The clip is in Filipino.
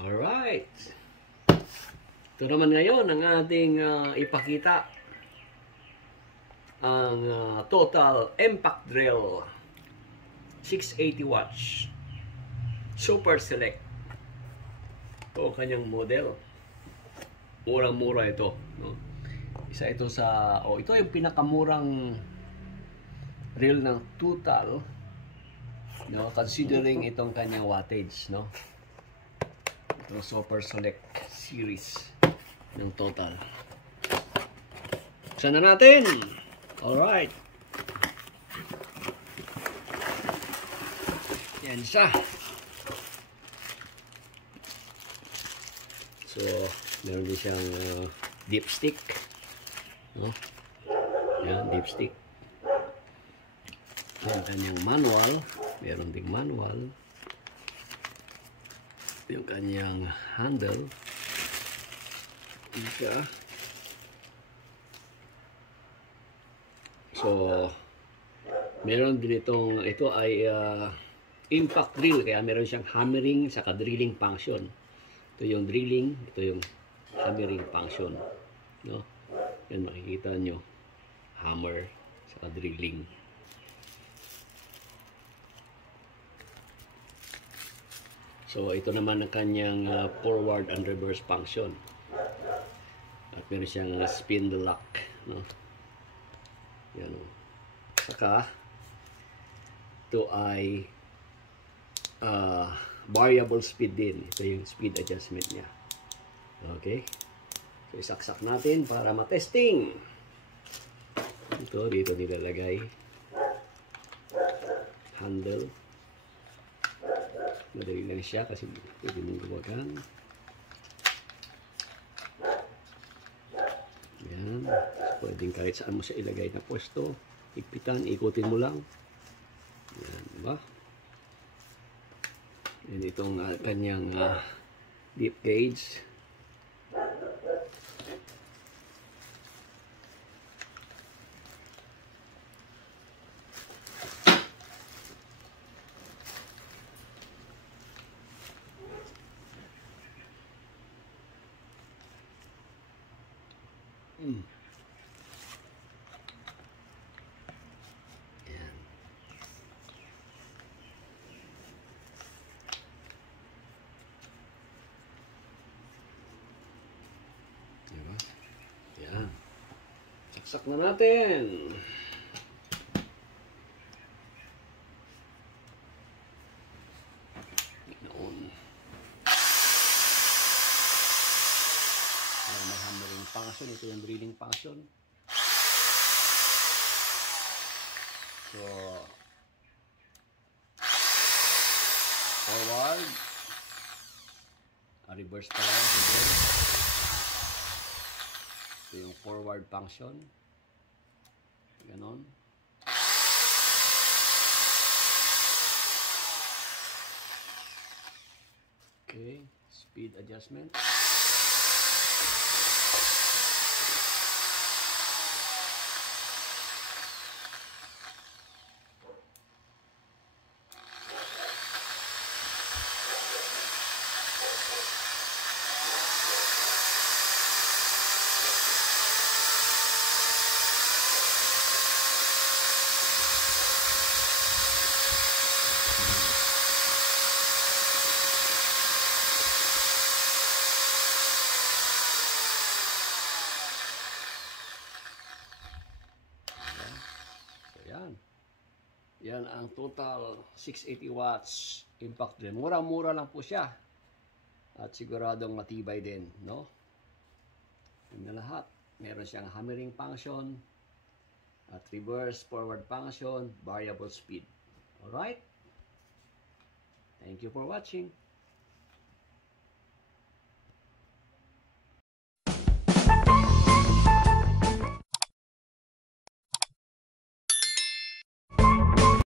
Alright. Ito naman ngayon ang ating ipakita. Ang total impact drill 680 watts super select. Ito kanyang model. Murang-mura ito, no? Isa ito sa ito yung pinakamurang drill ng total, no, considering itong kanyang wattage, no. Ito super select series ng total. Buksan na natin. Alright. Yan siya. So, meron din siyang dipstick. No? Yan, dipstick. Yan, kanyang manual. Meron ding manual. Yung kanyang handle. Isa. So, meron din ito ay impact drill, kaya meron siyang hammering saka drilling function. Ito yung drilling, ito yung hammering function, no? Yan, makikita nyo, hammer saka drilling. So, ito naman ang kanyang forward and reverse function. At meron siyang spindle lock, no? Yan, o. Saka, ito ay variable speed din. Ito yung speed adjustment niya. Okay? So, isaksak natin para matesting. Ito, dito nilalagay. Handle. Madali lang siya kasi pwede mong gawagan. Yan. So, pwedeng kahit saan mo siya ilagay na pwesto. Higpitan, ikutin mo lang. Yan, diba? Yan itong kanyang deep gauge. Yan. Diba? Yan. Saksak na natin. Noon. May hammering function. Ito yung drilling function. So, forward. Reverse pala. Ito yung forward function. Ganon. Okay. Speed adjustment. Yan ang total 680 watts impact drill. Mura-mura lang po siya. At siguradong matibay din, no? Yung na lahat. Meron siyang hammering function at reverse forward function, variable speed. Alright? Thank you for watching.